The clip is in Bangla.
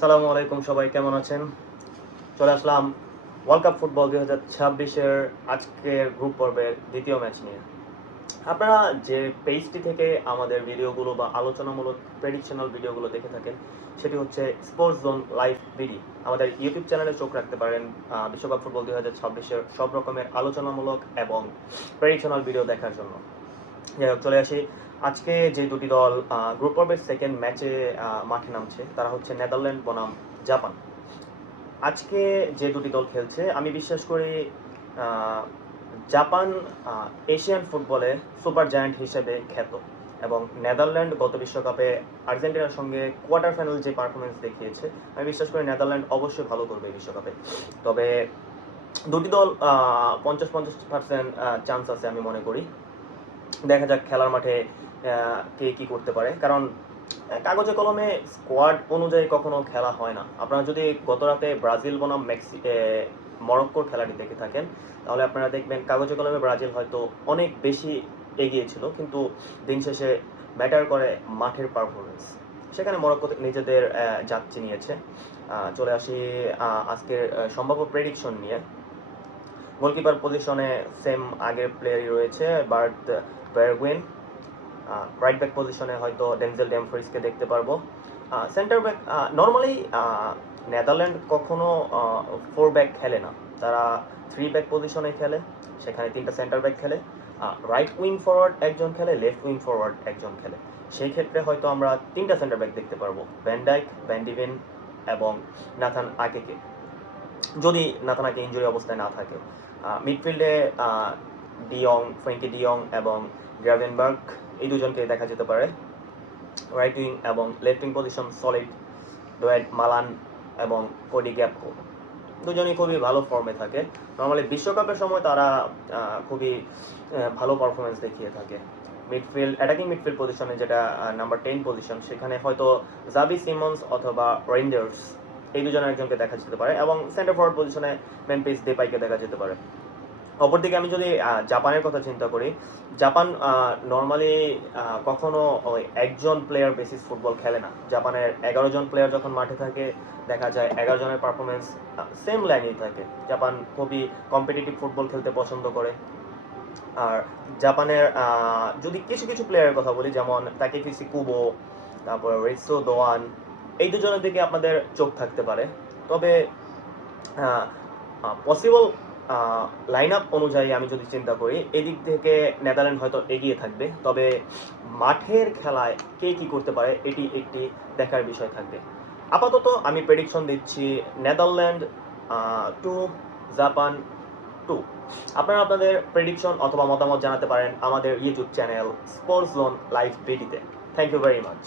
আসসালামু আলাইকুম, সবাই কেমন আছেন? চলে আসলাম ওয়ার্ল্ড কাপ ফুটবল 2026-এর আজকের গ্রুপ পর্বের দ্বিতীয় ম্যাচ নিয়ে। আপনারা যে পেজটি থেকে আমাদের ভিডিওগুলো বা আলোচনামূলক প্রেডিকশনাল ভিডিওগুলো দেখে থাকেন সেটি হচ্ছে স্পোর্টস জোন লাইভ বিডি। আমাদের ইউটিউব চ্যানেলে চোখ রাখতে পারেন বিশ্বকাপ ফুটবল 2026-এর সব রকমের আলোচনামূলক এবং প্রেডিকশনাল ভিডিও দেখার জন্য। যাই হোক, চলে আসি। আজকে যে দুটি দল গ্রুপ পর্বের সেকেন্ড ম্যাচে মাঠে নামছে তারা হচ্ছে নেদারল্যান্ড বনাম জাপান। আজকে যে দুটি দল খেলছে আমি বিশ্বাস করি জাপান এশিয়ান ফুটবলে সুপার জায়ান্ট হিসেবে খ্যাত, এবং নেদারল্যান্ড গত বিশ্বকাপে আর্জেন্টিনার সঙ্গে কোয়ার্টার ফাইনাল যে পারফরমেন্স দেখিয়েছে আমি বিশ্বাস করি নেদারল্যান্ড অবশ্যই ভালো করবে এই বিশ্বকাপে। তবে দুটি দল 50-50% চান্স আছে আমি মনে করি। দেখা যাক খেলার মাঠে কে কি করতে পারে, কারণ কাগজে কলমে স্কোয়াড অনুযায়ী কখনো খেলা হয় না। আপনারা যদি গত রাতে ব্রাজিল বনাম মরক্কোর খেলাটি দেখে থাকেন তাহলে আপনারা দেখবেন কাগজে কলমে ব্রাজিল হয়তো অনেক বেশি এগিয়ে ছিল, কিন্তু দিন শেষে ম্যাটার করে মাঠের পারফরমেন্স। সেখানে মরক্কো নিজেদের যাত্রী নিয়েছে। চলে আসি আজকের সম্ভাব্য প্রেডিকশন নিয়ে। গোলকিপার পজিশনে সেম আগের প্লেয়ারই রয়েছে, বার্ট বেরগুইন। রাইট ব্যাক পজিশনে হয়তো ডেনজেল ড্যামফ্রিজকে দেখতে পারবো। সেন্টার ব্যাক নর্মালি নেদারল্যান্ড কখনো 4 ব্যাক খেলে না, তারা 3 ব্যাক পজিশনে খেলে। সেখানে 3টা সেন্টার ব্যাক খেলে, রাইট উইং ফরওয়ার্ড একজন খেলে, লেফট উইং ফরওয়ার্ড একজন খেলে। সেই ক্ষেত্রে হয়তো আমরা 3টা সেন্টার ব্যাক দেখতে পারবো, ভ্যান ডাইক, ভ্যান ডিভেন এবং নাথান আকেকে, যদি নাথান আকে ইনজুরি অবস্থায় না থাকে। মিডফিল্ডে ফ্র্যাঙ্কি ডিয়ং এবং গ্রাভেনবার্গ এই দুজনকে দেখা যেতে পারে। রাইট উইং এবং লেফট উইং পজিশন সলিড ডোয়েড মালান এবং কোডি গ্যাপকো, দুজনই খুবই ভালো ফর্মে থাকে। নর্মালি বিশ্বকাপের সময় তারা খুবই ভালো পারফরমেন্স দেখিয়ে থাকে। অ্যাটাকিং মিডফিল্ড পজিশনে যেটা নাম্বার 10 পজিশন, সেখানে হয়তো জাবি সিমন্স অথবা রেন্ডার্স এই দুজনের একজনকে দেখা যেতে পারে, এবং সেন্টার ফরওয়ার্ড পজিশনে মেম্ফিস ডেপাইকে দেখা যেতে পারে। অপরদিকে আমি যদি জাপানের কথা চিন্তা করি, জাপান নর্মালি কখনো ওই একজন প্লেয়ার বেসিস ফুটবল খেলে না। জাপানের 11 জন প্লেয়ার যখন মাঠে থাকে দেখা যায় 11 জনের পারফরমেন্স সেম লাইনেই থাকে। জাপান খুবই কম্পিটিটিভ ফুটবল খেলতে পছন্দ করে। আর জাপানের যদি কিছু কিছু প্লেয়ারের কথা বলি, যেমন তাকেফিসি কুবো, তারপর রিসো দোয়ান, এই দুজনের দিকে আপনাদের চোখ থাকতে পারে। তবে পসিবল লাইন আপ অনুযায়ী আমি যদি চিন্তা করি এদিক থেকে নেদারল্যান্ড হয়তো এগিয়ে থাকবে, তবে মাঠের খেলায় কে কি করতে পারে এটি একটি দেখার বিষয় থাকবে। আপাতত আমি প্রেডিকশন দিচ্ছি নেদারল্যান্ড 2, জাপান 2। আপনারা আপনাদের প্রেডিকশন অথবা মতামত জানাতে পারেন আমাদের YouTube channel sports zone live বিডিতে। Thank you very much.